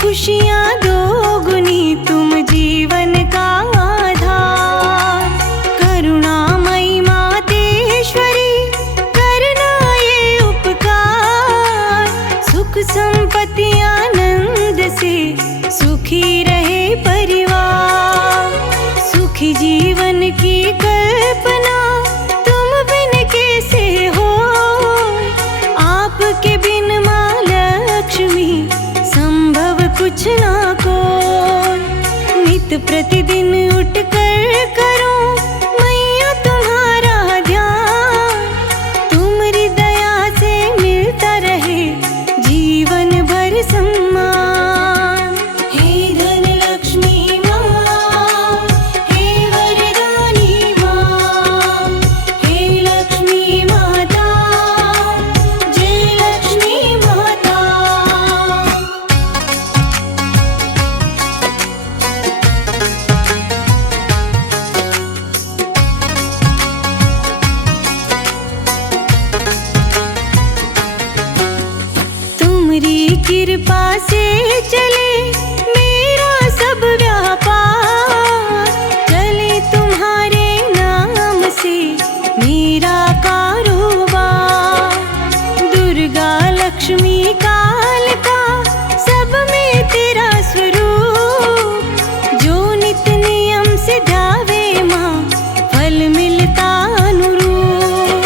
खुशियाँ दोगुनी तुम जीवन का आधार। करुणामयी मातेश्वरी करना ये उपकार। सुख संपत्ति आनंद से सुखी रहे परिवार। सुखी जीवन की कल्पना तुम बिन कैसे हो। आपके बिन माँ लक्ष्मी संभव कुछ ना को। नित प्रतिदिन उठ कर करो मैया तुम्हारा ध्यान। तुम्हारी दया से मिलता रहे जीवन भर सम्मान। हे धन लक्ष्मी माँ, हे वरदानी माँ, हे लक्ष्मी माता, जय लक्ष्मी माता। तुम्हारी कृपा से चले मेरा सब व्यापार। चले तुम्हारे नाम से मेरा कारोबार। दुर्गा लक्ष्मी कालिका सब में तेरा स्वरूप। जो नित नियम से ध्यावे माँ फल मिलता अनुरूप।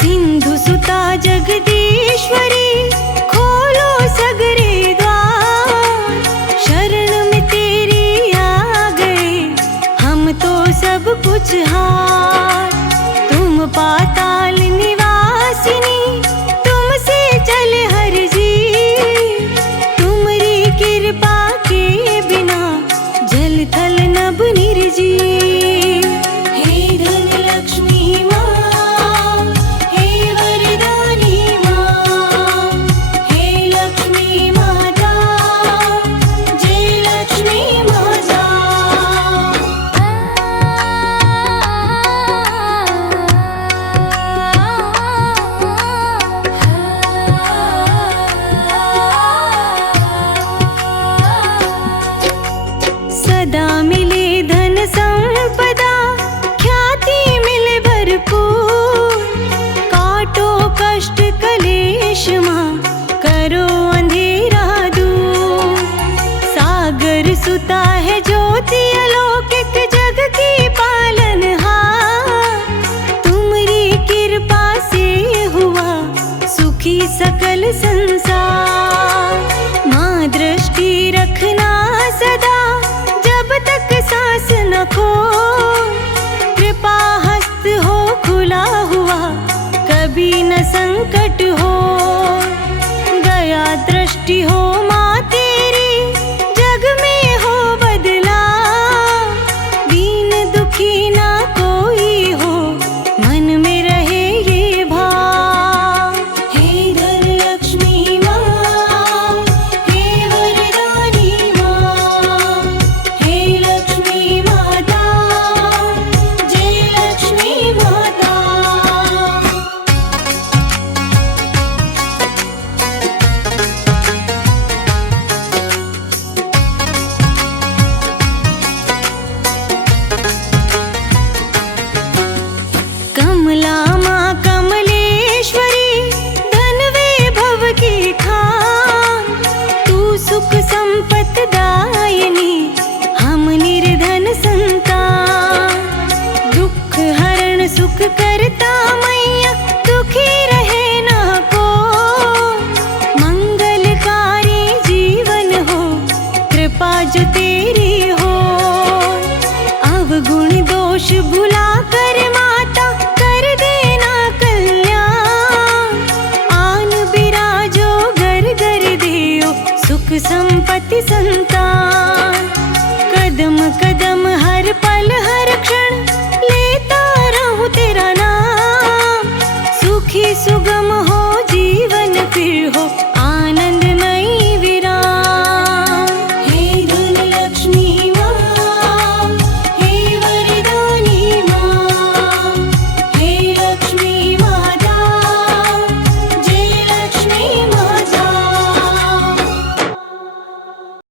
सिंधु सुता जगदीश्वरी खोलो सगरे द्वार। शरण में तेरी आ गए हम तो सब कुछ हार। तुम पाताल निवासिनी तुमसे चले हर जीव। तुम्हारी कृपा के बिना जल थल नभ निर्जीव। हे धन लक्ष्मी माँ, हे वरदानी माँ, हे लक्ष्मी माता, जय लक्ष्मी माता। सदा मिले धन संपदा ख्याति मिले भरपूर। काटो कष्ट कलेश माँ करो अंधेरा दूर। सागर सुता है ज्योति अलौकिक जग की पालनहार। तुम्हारी कृपा से हुआ सुखी सकल संसार। माँ दृष्टि रखना सदा जब तक सांस न खो। कृपा हस्त हो खुला हुआ कभी न संकट हो। गया दृष्टि हो माँ तेरी जग में हो बदला। दीन दुखी ना कोई हो मन में रहे ये भाव। हे धन लक्ष्मी माँ, हे वरदानी माँ, हे लक्ष्मी माता, जय लक्ष्मी माता। कमला माँ कमलेश्वरी धन वैभव की खान। तू सुख संपत दायिनी हम निर्धन संतान। दुख हरण सुख करता मैया दुखी रहे ना को। मंगलकारी जीवन हो कृपा जो तेरी हो। अवगुण दोष भुला कर माता कर देना कल्याण। आन बिराजो घर घर देओ सुख संपत्ति संतान। कदम कदम हर पल हर क्षण